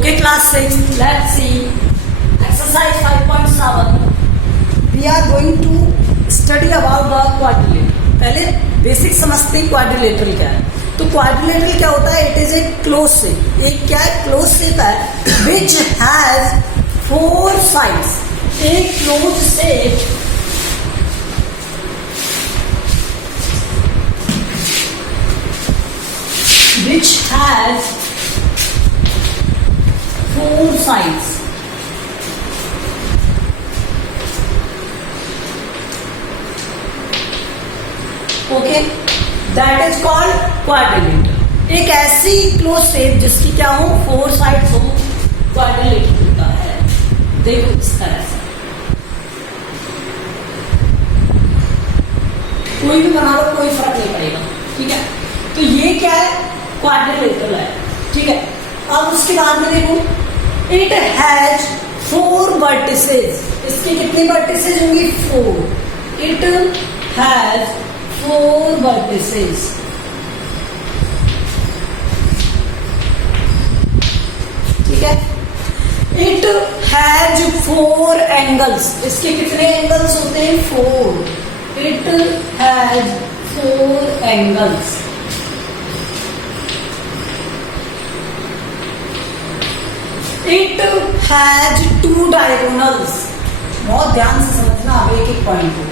Okay, class 6, let's see exercise 5.7. We are going to study about the quadrilateral. पहले basic समझते हैं quadrilateral क्या है. तो क्वाड्रिलेटरल क्या होता है? It is a close shape. एक क्या है? क्लोज शेप है विच हैज 4 साइड्स. एक close shape which has 4 sides. Okay, that is called quadrilateral. एक ऐसी क्लोज शेप जिसकी क्या हो? 4 साइड्स हो, क्वाड्रिलेटरल होता है. देखो इस तरह से कोई भी बना लो, कोई फर्क नहीं पड़ेगा. ठीक है, तो ये क्या है? क्वाड्रिलेटरल है. ठीक है, अब उसके बाद में देखो, इट हैज 4 वर्टिसेस. इसके कितने वर्टिसेस होंगे? 4. It has 4 vertices. ठीक है, इट हैज 4 एंगल्स. इसके कितने एंगल्स होते हैं? 4. It has 4 angles. It has 2 diagonals. बहुत ध्यान से समझना अब एक एक पॉइंट को.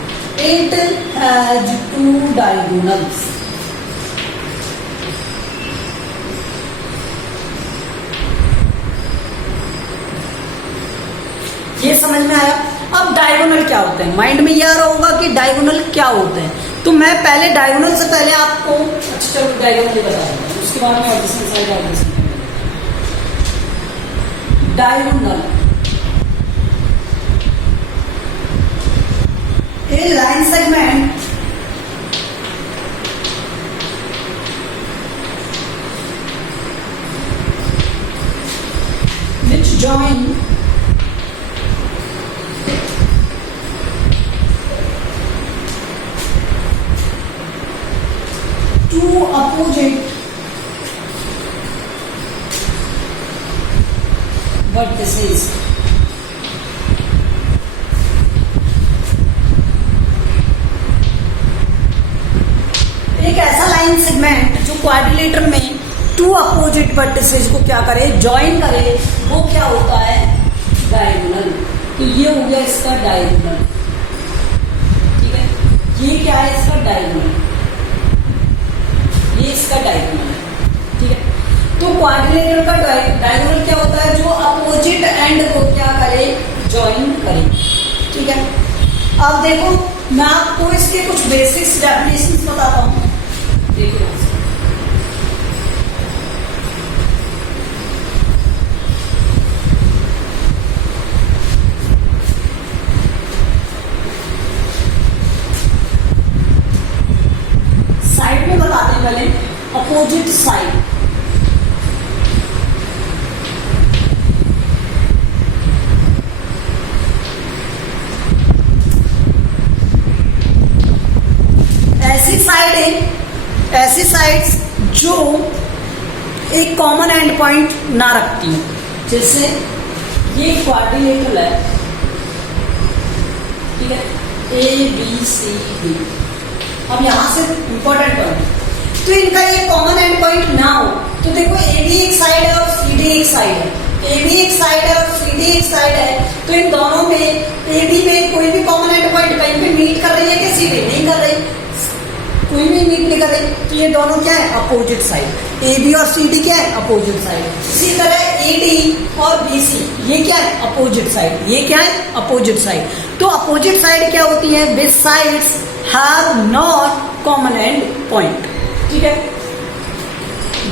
It has 2 diagonals. ये समझ में आया? अब डायगोनल क्या होते हैं? माइंड में ये आ रहा होगा कि डायगोनल क्या होते हैं. तो मैं पहले डायगोनल से पहले आपको अच्छा चलो डायगोनल बता दूंगा, उसके बाद में audition side audition. Diagonal a line segment which join two opposite vertices. एक ऐसा लाइन सेगमेंट जो क्वाड्रिलेटरल में 2 अपोजिट वर्टिसेस को क्या करे? ज्वाइन करे. वो क्या होता है? डायगोनल. तो ये हो गया इसका डायगोनल. ठीक है, ये क्या है? इसका डायगोनल. ये इसका डायगोनल है. ठीक है, तो क्वाड्रिलेटरल का डायगोनल क्या होता है? जो अपोजिट एंड को क्या करे? ज्वाइन करे. ठीक है, अब देखो मैं आपको इसके कुछ बेसिक्स डेफिनेशंस बताता हूं. देखो साइड में बताते हैं पहले. अपोजिट साइड ऐसी साइड्स जो एक कॉमन एंड पॉइंट ना रखती हो. जैसे ये क्वाड्रिलेटरल है. ठीक है, ए बी सी डी. अब यहां से इंपॉर्टेंट पॉइंट, तो इनका ये कॉमन एंड पॉइंट ना हो. तो देखो ए बी एक साइड है और सी डी एक साइड है. ए बी एक साइड है और सी डी एक साइड है. तो इन दोनों में ए बी में कोई भी कॉमन एंड पॉइंट कहीं पे मीट कर रही है कि सी डी नहीं कर रही? कोई भी मीट नहीं कर रही. तो ये दोनों क्या है? Opposite side. ए बी और सी डी क्या है? Opposite side. इसी तरह ए डी और बी सी ये क्या है? Opposite side. ये क्या है? Opposite side. तो अपोजिट साइड क्या होती है? Which sides have not common end point. ठीक है,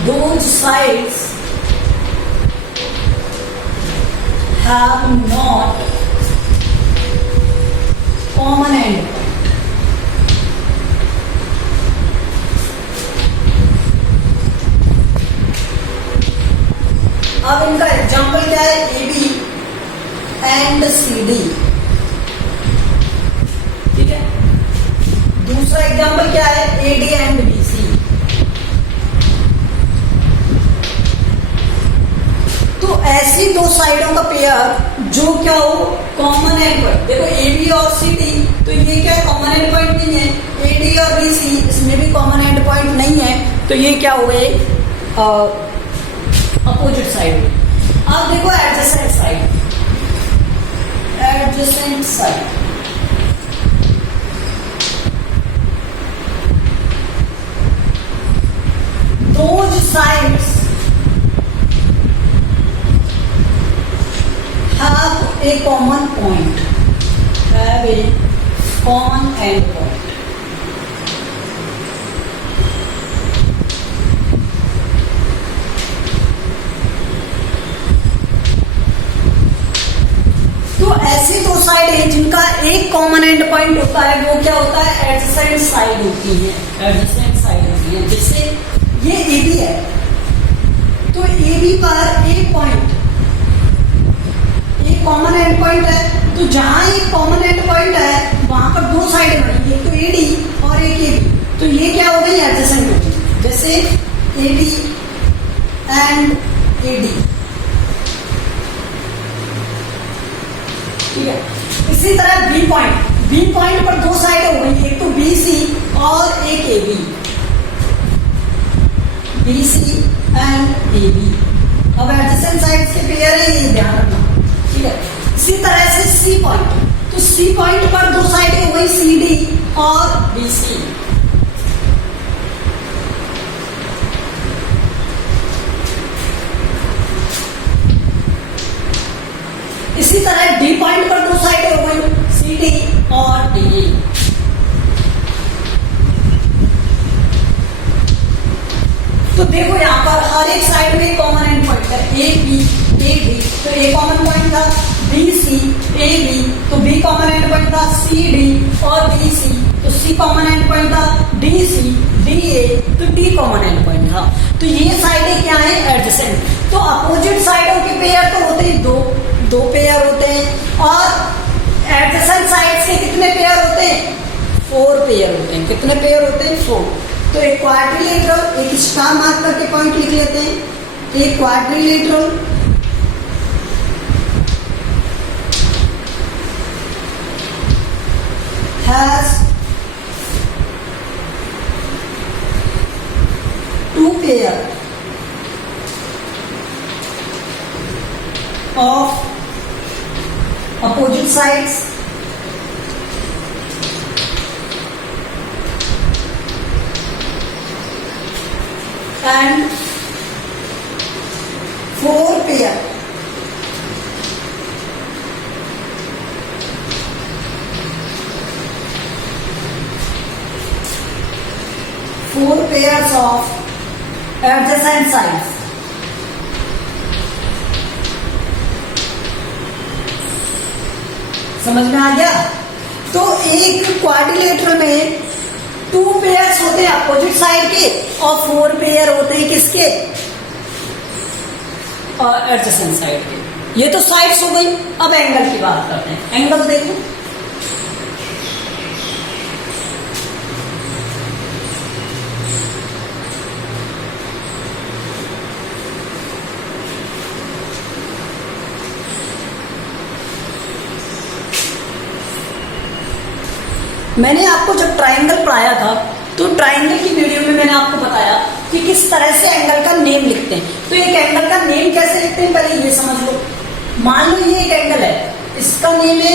those sides have not common end. अब इनका एग्जाम्पल क्या है? A B and C D. ठीक है, दूसरा एग्जाम्पल क्या है? A D and B C. तो ऐसे दो साइडों का पेयर जो क्या हो कॉमन एंड पॉइंट। देखो ए बी और सी डी, तो ये क्या कॉमन एंड पॉइंट नहीं है। ए डी और बी सी, इसमें भी कॉमन एंड पॉइंट नहीं है, तो ये क्या हुए अपोजिट साइड। अब देखो adjacent side, adjacent side those sides have a common point, have a common end point. तो ऐसी दो साइड है जिनका एक कॉमन एंड पॉइंट होता है, वो क्या होता है एडजेसेंट साइड होती है, एडजेसेंट साइड होती है। जैसे ये ए बी है, तो ए बी पर एक पॉइंट, एक कॉमन एंड पॉइंट है, तो जहां एक कॉमन एंड पॉइंट है वहां पर दो साइड बनेंगी, एक तो ए डी और एक ए बी, तो ये क्या हो गई एडजेसेंट होगी। जैसे A B and A D, ठीक है। इसी तरह बी पॉइंट, बी पॉइंट पर दो साइड हो गई, एक तो बी सी और एक A B, B C and A B. अब एडजेसेंट साइड्स के पेयर है, ये ध्यान रखना, ठीक है। इसी तरह से सी पॉइंट, तो सी पॉइंट पर दो साइडें हो गई सी डी और बी सी। इसी तरह डी पॉइंट पर दो साइडें हो गई सी डी और डी। तो देखो यहाँ पर हर एक साइड में कॉमन एंड पॉइंट है, ए बी ए डी, तो ए कॉमन पॉइंट था, बी सी ए बी, तो बी कॉमन एंड पॉइंट था, सी डी और डी सी, तो सी कॉमन एंड पॉइंट था, डी सी डी ए, तो डी कॉमन एंड पॉइंट था। तो ये साइडें क्या है एडजेसेंट। तो अपोजिट साइडों के पेयर तो होते ही दो पेयर होते हैं, और एडजेसेंट साइड्स के कितने पेयर होते हैं 4 पेयर होते हैं। कितने पेयर होते हैं 4। तो एक क्वाड्रिलेटरल, एक स्टार मार्क करके पॉइंट लिख लेते हैं। एक quadrilateral has 2 pair of opposite sides and 4 pair pairs of adjacent sides. समझ में आ गया। तो एक क्वाड्रिलेटरल में 2 पेयर्स होते हैं अपोजिट साइड के और 4 पेयर होते हैं किसके एडजेसेंट साइड के। ये तो साइड्स हो गई। अब एंगल की बात करते हैं। एंगल देखो, मैंने आपको जब ट्राइंगल पढ़ाया था तो ट्राइंगल की वीडियो में मैंने आपको बताया कि किस तरह से एंगल का नेम लिखते हैं। तो एक एंगल का नेम कैसे लिखते हैं पहले ये समझ लो। मान लो ये एक एंगल है, इसका नेम है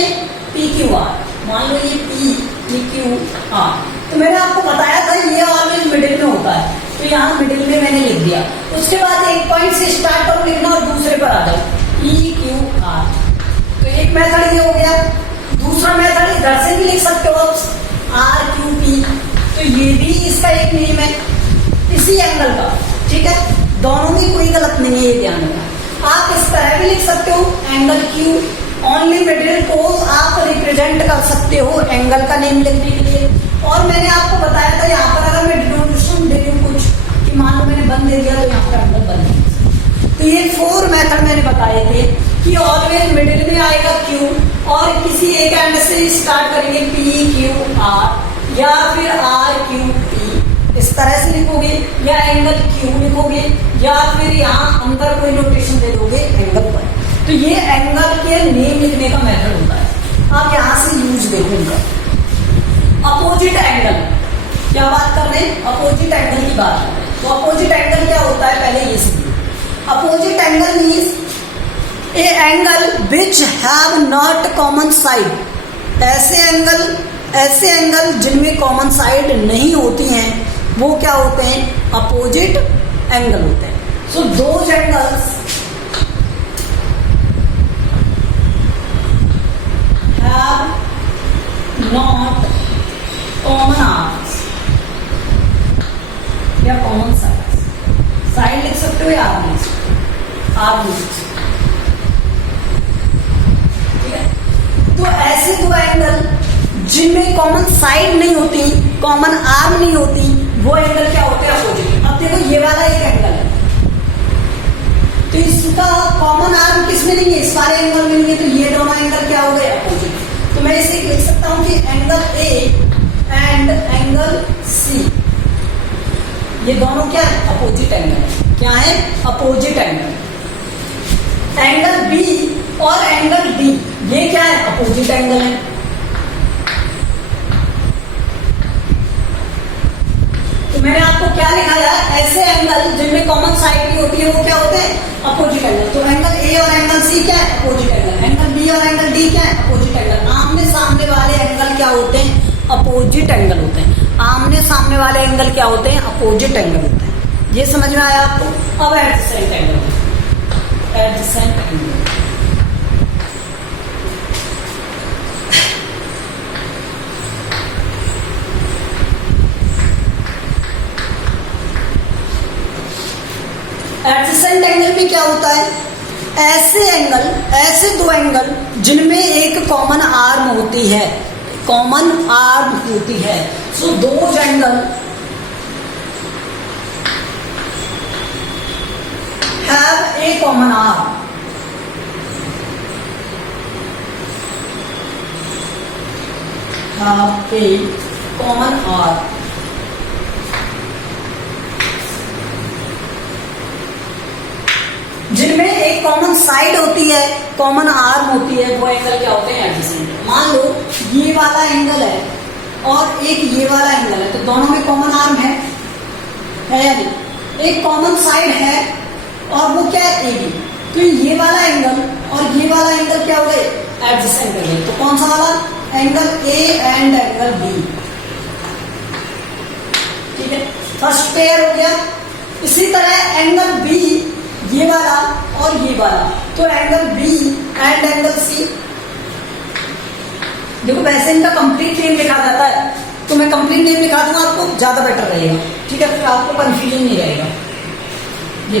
पी क्यू आर। मान लो ये पी क्यू आर। तो मैंने आपको बताया था ये ऑलवेज मिडिल में होता है, तो यहाँ मिडिल में मैंने लिख दिया। उसके बाद एक पॉइंट से स्टार्ट करो लिखना और दूसरे पर आ जाओ पी क्यू आर। तो एक मेथड ये हो गया। दूसरा मेथड इधर से भी लिख सकते हो आर क्यू पी, तो ये भी इसका एक नेम है इसी एंगल का, ठीक है। दोनों में कोई गलत नहीं है, ये ध्यान रखना। आप इस तरह भी लिख सकते हो एंगल क्यू, ओनली मिडिल को आप रिप्रेजेंट कर सकते हो एंगल का नेम लिखने के लिए। और मैंने आपको बताया था यहाँ पर अगर मैं डिनोमिनेशन दे दूँ कुछ कि मान लो मैंने बंद दे दिया तो यहाँ पर एंगल बन। तो ये 4 मेथड मैंने बताए थे कि ऑलवेज मिडिल में आएगा क्यू और किसी एक एंड से स्टार्ट करेंगे पी क्यू आर या फिर आर क्यू पी, इस तरह से लिखोगे या एंगल क्यू लिखोगे या फिर यहाँ अंदर कोई नोटेशन दे दोगे एंगल पर। तो ये एंगल के नेम लिखने का मेथड होता है। आप यहां से यूज देखो इनका। अपोजिट एंगल, क्या बात कर रहे हैं? अपोजिट एंगल की बात कर रहे हैं। तो अपोजिट एंगल क्या होता है पहले ये समझिए। Opposite angle means A angle which have not common side. ऐसे एंगल जिनमें कॉमन साइड नहीं होती हैं वो क्या होते हैं? अपोजिट एंगल होते हैं। So those angles have not common arms या कॉमन साइड लिख सकते हो या आर्म लिख सकते हो, आर्म लिख सकते हो। ठीक है, तो ऐसे दो एंगल जिनमें कॉमन साइड नहीं होती, कॉमन आर्म नहीं होती, वो एंगल क्या होते हैं? अपोजिट। अब देखो ये वाला एक एंगल है, तो इसका कॉमन आर्म किसमें नहीं है? इस वाले एंगल में नहीं है, तो ये दोनों एंगल क्या हो गए? अपोजिट। तो मैं इसे लिख सकता हूं कि angle A and angle C, ये दोनों क्या है? अपोजिट एंगल है। क्या है? Opposite angle. एंगल बी और एंगल डी ये क्या है? अपोजिट एंगल है। तो मैंने आपको क्या लिखाया? ऐसे एंगल जिनमें कॉमन साइड भी होती है वो क्या होते हैं? Opposite angle. तो एंगल ए और एंगल सी क्या है? Opposite angle. एंगल बी और एंगल डी क्या है? Opposite angle. आमने सामने वाले एंगल क्या होते हैं? अपोजिट एंगल होते हैं। आमने सामने वाले एंगल क्या होते हैं? अपोजिट एंगल होते हैं। ये समझ में आया आपको? अब adjacent angle. Adjacent angle adjacent angle में क्या होता है? ऐसे दो एंगल जिनमें एक कॉमन आर्म होती है, कॉमन आर्म होती है। So those angle have a common arm. Have a common arm. जिनमें एक कॉमन साइड होती है, कॉमन आर्म होती है, वो एंगल क्या होते हैं? एडजेसेंट। मान लो ये वाला एंगल है और एक ये वाला एंगल है, तो दोनों में कॉमन आर्म है या नहीं? एक कॉमन साइड है और वो क्या है? A B. तो ये वाला एंगल और ये वाला एंगल क्या हो गए? Adjacent angle. तो कौन सा वाला? Angle A and angle B. ठीक है, फर्स्ट पेयर हो गया। इसी तरह एंगल बी, ये वाला और ये वाला, तो angle B and angle C. देखो वैसे इनका कंप्लीट नेम लिखा जाता है, तो मैं कंप्लीट नेम लिखा दूंगा, आपको ज्यादा बेटर रहेगा। ठीक है, फिर आपको कंफ्यूजन नहीं रहेगा। ये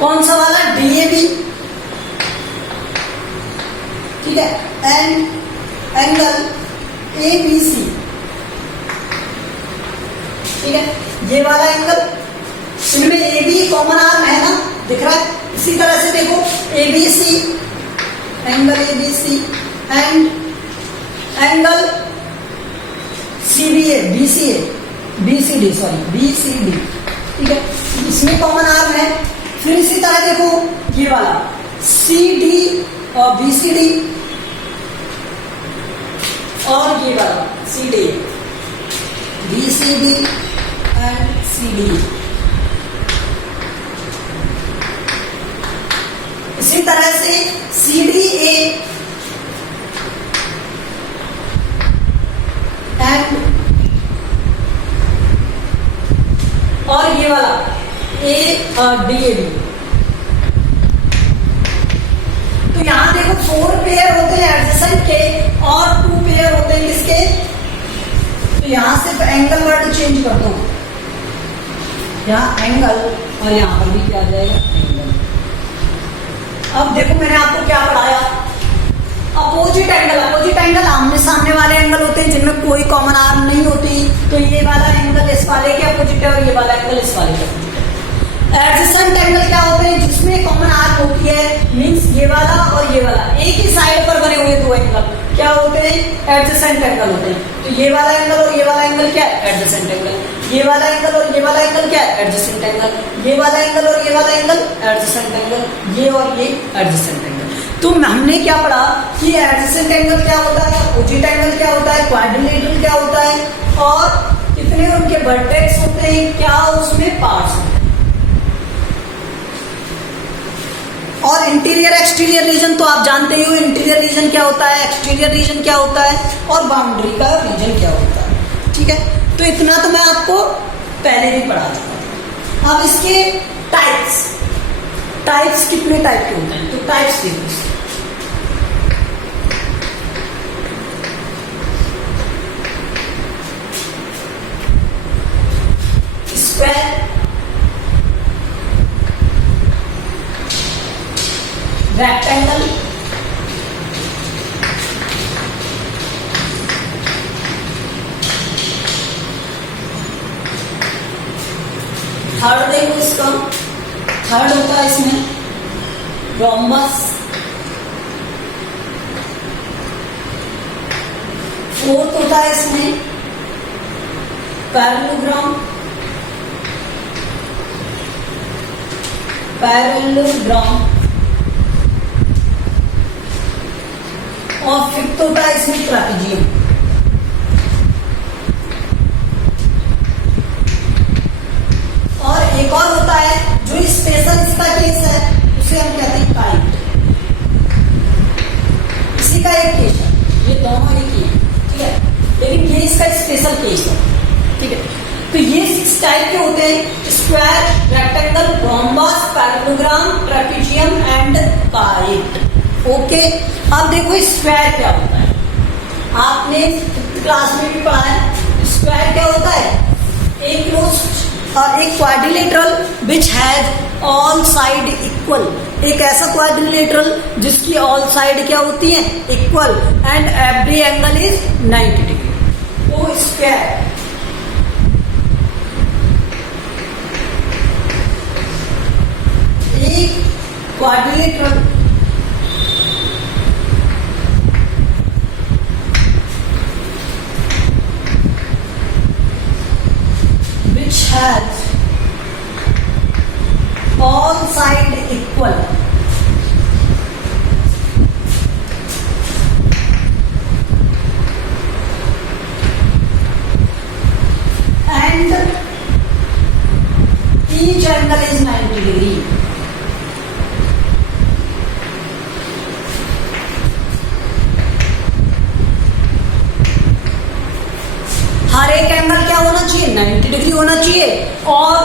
कौन सा वाला? डीएबी। ठीक है, एंड एंगल एबीसी। ठीक है, ये वाला एंगल, इनमें ए बी कॉमन आर्म है ना, दिख रहा है? इसी तरह से देखो ABC, angle ABC and angle CBA, BCA, BCD, sorry BCD. ठीक है, इसमें कॉमन आर्म है। फिर इसी तरह देखो ये वाला सीडी और बीसीडी, और ये वाला सीडी, बीसीडी एंड सीडी। इसी तरह से सी डी ए एंड, और ये वाला ए डी ए बी। तो यहां देखो 4 पेयर होते हैं एडजेसेंट के और 2 पेयर होते हैं किसके? तो यहां सिर्फ एंगल वर्ड चेंज कर दो, यहां एंगल और यहां पर भी क्या आ जाएगा? एंगल। अब देखो मैंने आपको क्या पढ़ाया? Opposite angle. अपोजिट एंगल आमने सामने वाले एंगल होते हैं जिनमें कोई कॉमन आर्म नहीं होती, तो ये वाला एंगल इस वाले के अपोजिट है और ये वाला एंगल इस वाले के अपोजिट है। एडजेसेंट एंगल क्या होते हैं? जिसमें कॉमन आर्म होती है, मींस ये वाला और ये वाला एक ही साइड पर बने हुए दो एंगल क्या होते हैं? एडजेसेंट एंगल होते हैं। तो ये वाला एंगल और ये वाला एंगल क्या है? Adjacent angle. ये वाला एंगल और ये वाला एंगल क्या है? Adjacent angle. ये वाला एंगल और ये वाला एंगल एडजेसेंट एंगल। ये और ये एडजेसेंट एंगल। तो हमने क्या पढ़ा कि एडजेसेंट एंगल क्या होता है, अपोजिट एंगल क्या होता है, क्वाड्रिलेटरल क्या होता है, और कितने उनके वर्टेक्स होते हैं, क्या उसमें पार्ट्स होते हैं। और इंटीरियर एक्सटीरियर रीजन तो आप जानते ही हो, इंटीरियर रीजन क्या होता है, एक्सटीरियर रीजन क्या होता है, और बाउंड्री का रीजन क्या होता है। ठीक है, तो इतना तो मैं आपको पहले भी पढ़ा चुका हूं। अब इसके टाइप्स, टाइप्स कितने टाइप के होते हैं, तो टाइप्स देखो। स्क्वायर, रेक्टेंगल, थर्ड देखो इसका, थर्ड होता है इसमें रोम्बस, फोर्थ होता है इसमें पैरेललोग्राम, पैरेललोग्राम, और फिफ्थ होता है इसमें ट्रेपेजियम। और एक और होता है जो स्पेशल इसका केस है, उसे हम कहते हैं काइट। इसी का एक केस है, ये दोनों एक ही है, ठीक है, लेकिन ये इसका स्पेशल केस है। ठीक है, तो ये 6 टाइप के होते हैं, square, rectangle, rhombus, parallelogram, trapezium and kite. Okay, अब देखो स्क्वायर क्या होता है, आपने क्लास में भी पढ़ा है। स्क्वायर क्या होता है, एक और एक quadrilateral which has all side equal, एक ऐसा क्वाड्रिलेटरल जिसकी ऑल साइड क्या होती है, equal, and every angle is 90 degree. तो स्क्वायर, एक quadrilateral has all side equal and each angle is 90 degree. हर एक एंगल क्या होना चाहिए, 90 डिग्री होना चाहिए, और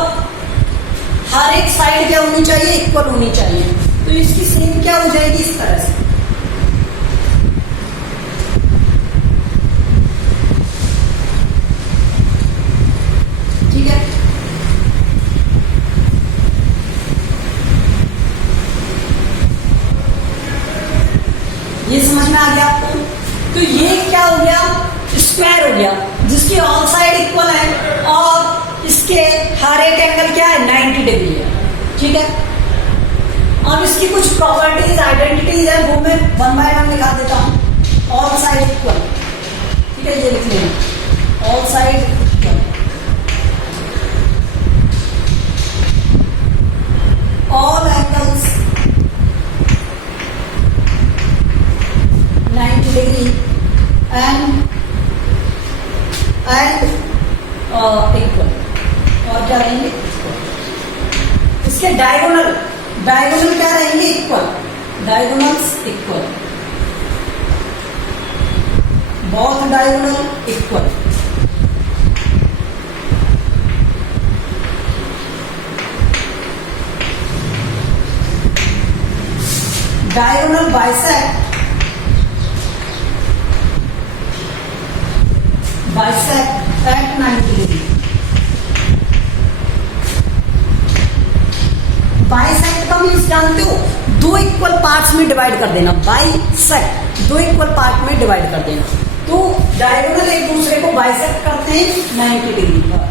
हर एक साइड क्या होनी चाहिए, इक्वल होनी चाहिए। तो इसकी सेम क्या हो जाएगी, इस तरह से। ठीक है, ये समझ में आ गया आपको। तो ये क्या हो गया, स्क्वायर हो गया, जिसकी ऑल साइड इक्वल है और इसके हर एक एंगल क्या है, 90 डिग्री है। ठीक है, अब इसकी कुछ प्रॉपर्टीज, आइडेंटिटीज है, वो मैं 1 बाय 1 दिखा देता हूं। ऑल साइड इक्वल, ठीक है, ये लिख लें, all side equal, all angles 90 degree and equal, और क्या रहेंगे, इसके डायगोनल, डायगोनल क्या रहेंगे, equal, diagonals equal, both diagonal equal. Diagonal bisect, bisect at 90 degree. Bisect का मीन्स जानते हो, 2 इक्वल पार्ट्स में डिवाइड कर देना, बाइसेक्ट 2 इक्वल पार्ट में डिवाइड कर देना। तो डायगोनल एक दूसरे को बाइसेक्ट करते हैं 90 डिग्री पर।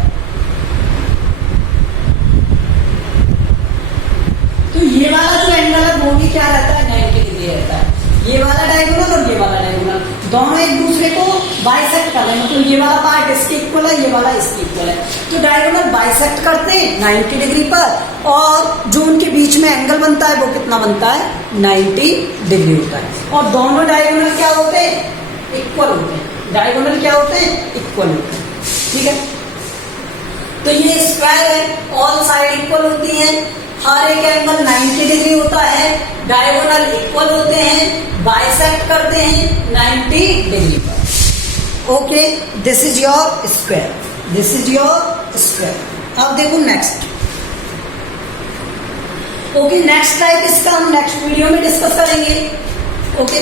तो ये वाला जो एंगल है वो भी क्या रहता है, 90 डिग्री रहता है। ये वाला डायगोनल और ये वाला डायगोनल दोनों एक दूसरे को बाइसेक्ट कर रहे हैं, मतलब ये वाला पार्ट इसके इक्वल है, ये वाला इसके इक्वल है, तो डायगोनल बाइसेक्ट करते हैं 90 डिग्री पर, और जो उनके बीच में एंगल बनता है वो कितना बनता है, 90 डिग्री होता है। और दोनों डायगोनल क्या होते हैं, इक्वल होते हैं। डायगोनल क्या होते हैं, इक्वल होते हैं। ठीक है, तो ये स्क्वायर है, ऑल साइड इक्वल होती हैं, हर एक एंगल 90 डिग्री होता है, डायगोनल इक्वल होते हैं, बाइसेक्ट करते हैं 90 डिग्री पर। Okay, this is your square, this is your square. अब देखो नेक्स्ट। ओके, नेक्स्ट टाइप इसका हम नेक्स्ट वीडियो में डिस्कस करेंगे। ओके।